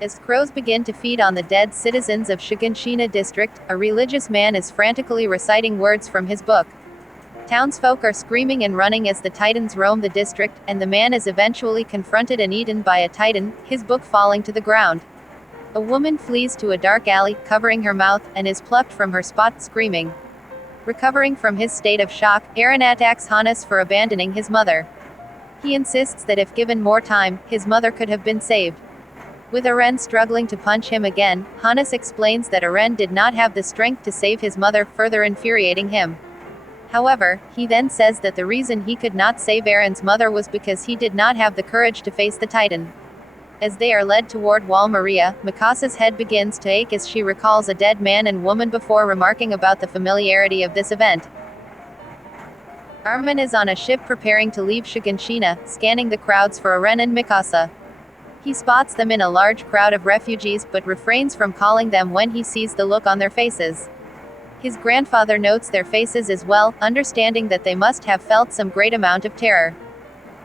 As crows begin to feed on the dead citizens of Shiganshina district, a religious man is frantically reciting words from his book. Townsfolk are screaming and running as the Titans roam the district, and the man is eventually confronted and eaten by a Titan, his book falling to the ground. A woman flees to a dark alley, covering her mouth, and is plucked from her spot, screaming. Recovering from his state of shock, Eren attacks Hannes for abandoning his mother. He insists that if given more time, his mother could have been saved. With Eren struggling to punch him again, Hannes explains that Eren did not have the strength to save his mother, further infuriating him. However, he then says that the reason he could not save Eren's mother was because he did not have the courage to face the Titan. As they are led toward Wall Maria, Mikasa's head begins to ache as she recalls a dead man and woman before remarking about the familiarity of this event. Armin is on a ship preparing to leave Shiganshina, scanning the crowds for Eren and Mikasa. He spots them in a large crowd of refugees but refrains from calling them when he sees the look on their faces. His grandfather notes their faces as well, understanding that they must have felt some great amount of terror.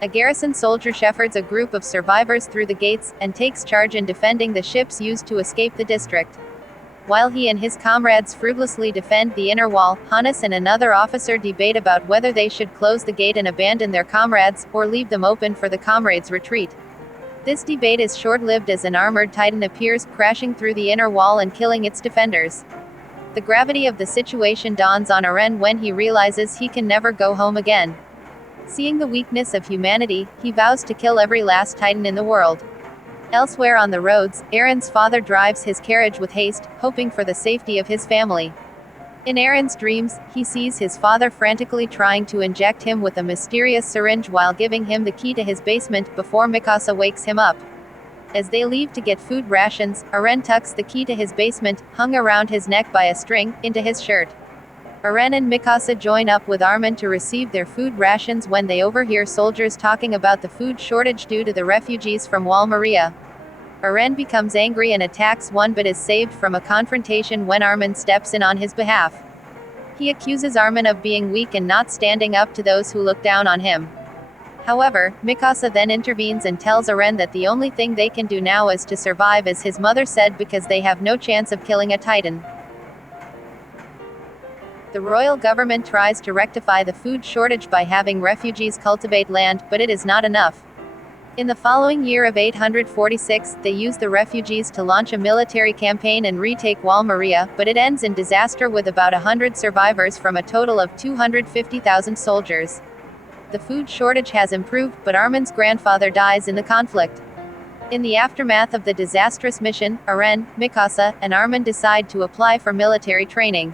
A garrison soldier shepherds a group of survivors through the gates, and takes charge in defending the ships used to escape the district. While he and his comrades fruitlessly defend the inner wall, Hannes and another officer debate about whether they should close the gate and abandon their comrades, or leave them open for the comrades' retreat. This debate is short-lived as an armored Titan appears, crashing through the inner wall and killing its defenders. The gravity of the situation dawns on Eren when he realizes he can never go home again. Seeing the weakness of humanity, he vows to kill every last Titan in the world. Elsewhere on the roads, Eren's father drives his carriage with haste, hoping for the safety of his family. In Eren's dreams, he sees his father frantically trying to inject him with a mysterious syringe while giving him the key to his basement before Mikasa wakes him up. As they leave to get food rations, Eren tucks the key to his basement, hung around his neck by a string, into his shirt. Eren and Mikasa join up with Armin to receive their food rations when they overhear soldiers talking about the food shortage due to the refugees from Wall Maria. Eren becomes angry and attacks one but is saved from a confrontation when Armin steps in on his behalf. He accuses Armin of being weak and not standing up to those who look down on him. However, Mikasa then intervenes and tells Eren that the only thing they can do now is to survive, as his mother said, because they have no chance of killing a Titan. The royal government tries to rectify the food shortage by having refugees cultivate land, but it is not enough. In the following year of 846, they use the refugees to launch a military campaign and retake Wall Maria, but it ends in disaster with about 100 survivors from a total of 250,000 soldiers. The food shortage has improved, but Armin's grandfather dies in the conflict. In the aftermath of the disastrous mission, Eren, Mikasa, and Armin decide to apply for military training.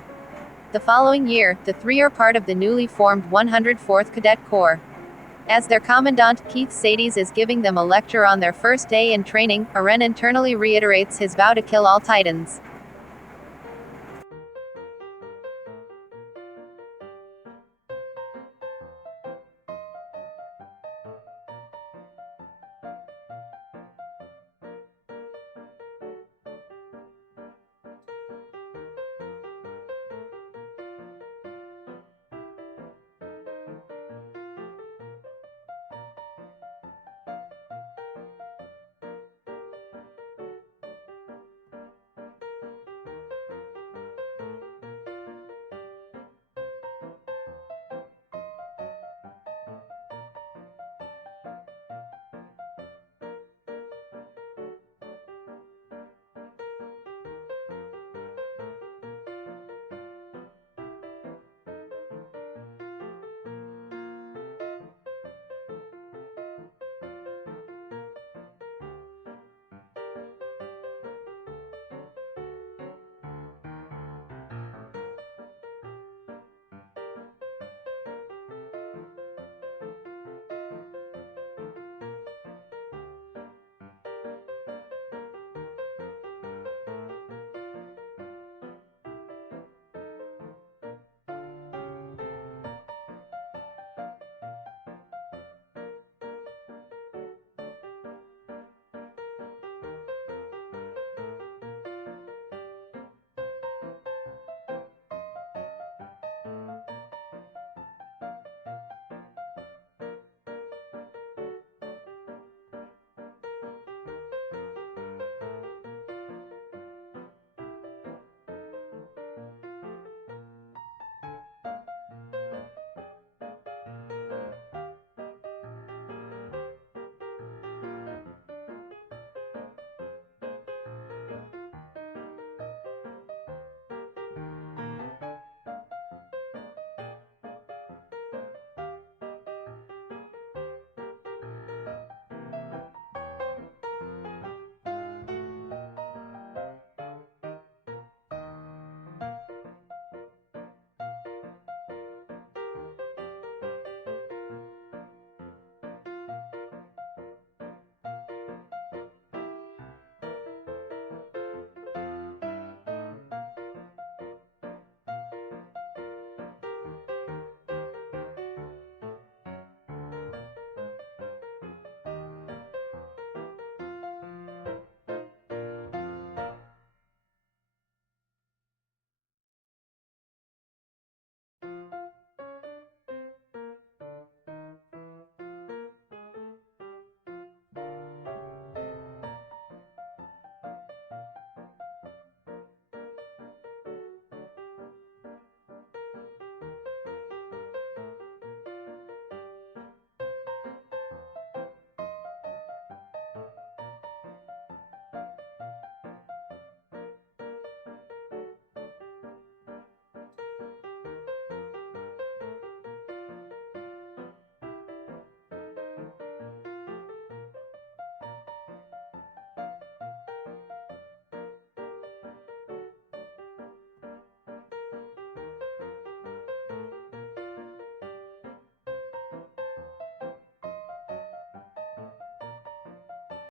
The following year, the three are part of the newly formed 104th Cadet Corps. As their commandant, Keith Sades is giving them a lecture on their first day in training, Eren internally reiterates his vow to kill all Titans.